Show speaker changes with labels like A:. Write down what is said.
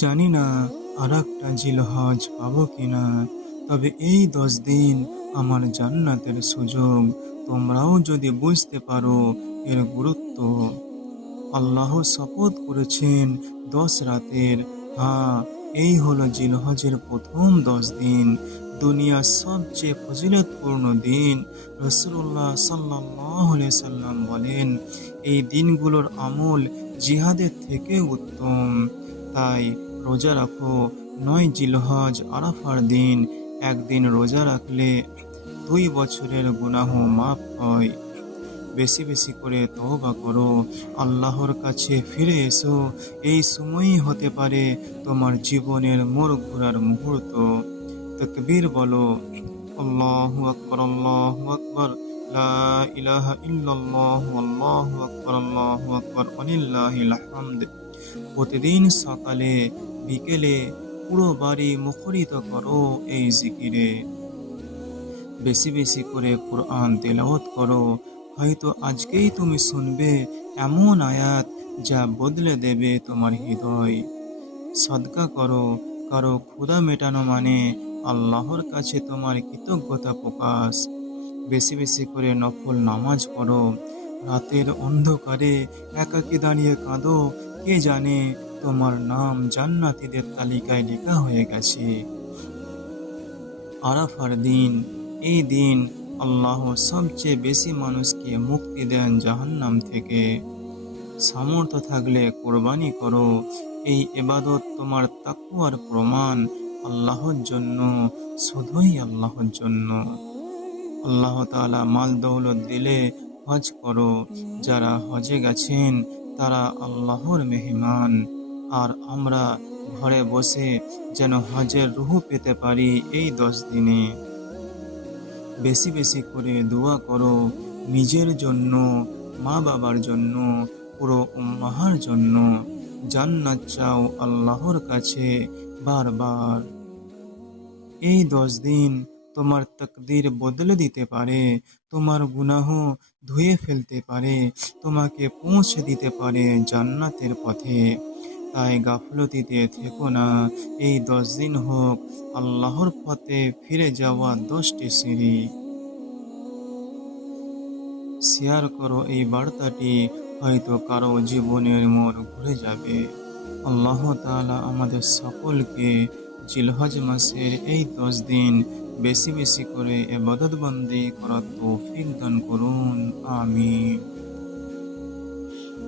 A: জানি না আর একটা জিলহজ পাবো কিনা, তবে এই দশ দিন আমার জান্নাতের সুযোগ। তোমরাও যদি বুঝতে পারো এর গুরুত্ব। আল্লাহ শপথ করেছেন দশ রাতের। হ্যাঁ এই হলো জিলহজের প্রথম দশ দিন। দুনিয়ার সবচেয়ে ফজিলতপূর্ণ দিন। রসুল্লাহ সাল্লাহ সাল্লাম বলেন, এই দিনগুলোর আমল জিহাদের থেকে উত্তম। তাই রোজা রাখো। নয় জিলহজ, আরাফার দিন। একদিন রোজা রাখলে দুই বছরের গুনাহ মাফ হয়। বেশি বেশি করে তহবা করো। আল্লাহর কাছে ফিরে এসো। এই সময়ই হতে পারে তোমার জীবনের মোড় ঘোরার মুহূর্ত। তকবীর বলো, আল্লাহু আকবার আল্লাহু আকবার ইলাহা ইল্লাল্লাহ, আল্লাহু আকবার আল্লাহু আকবার, ওয়ালিল্লাহিল হামদ। প্রতিদিন সকালে, বিকেলে পুরো বাড়ি মুখরিত করো এই জিকিরে। বেশি বেশি করে কোরআন তেলাওয়াত করো। হয়তো আজকেই তুমি শুনবে এমন আয়াত যা বদলে দেবে তোমার হৃদয়। সদকা করো, কারও ক্ষুধা মেটানো মানে আল্লাহর কাছে তোমার কৃতজ্ঞতা প্রকাশ। বেশি বেশি করে নফল নামাজ পড়ো। রাতের অন্ধকারে একাকি দাঁড়িয়ে কাঁদো কে জানে তোমার নাম জান্নাতীদের তালিকায় লেখা হয়ে গেছে। আরাফার দিন, এই দিন আল্লাহ সবচেয়ে বেশি মানুষকে মুক্তি দেন জাহান্নাম থেকে। সামর্থ্য থাকলে কোরবানি করো। এই এবাদত তোমার তাকুয়ার প্রমাণ আল্লাহর জন্য, শুধুই আল্লাহর জন্য। আল্লাহ তাআলা মাল দৌলত দিলে হজ করো। যারা হজে গেছেন তারা আল্লাহর মেহমান। আর আমরা ঘরে বসে যেন হজের রুহু পেতে পারি এই দশ দিনে। বেশি বেশি করে দোয়া করো নিজের জন্য মা বাবার জন্য, পুরো উম্মাহার জন্য। জান্নাত চাও আল্লাহর কাছে বারবার। এই দশ দিন তোমার তকদির বদলে দিতে পারে, তোমার গুনাহ ধুয়ে ফেলতে পারে, তোমাকে পৌঁছে দিতে পারে জান্নাতের পথে। তাই গাফলতিতে থেকো না, এই দশ দিন হোক আল্লাহর পথে ফিরে যাওয়া দশটি সিঁড়ি। শেয়ার করো এই বার্তাটি, হয়তো কারও জীবনের মোড় ঘুরে যাবে। আল্লাহ তালা আমাদের সকলকে জিলহজ মাসের এই দশ দিন বেশি বেশি করে এবাদতবন্দি করার তৌফিক দান করুন আমিন।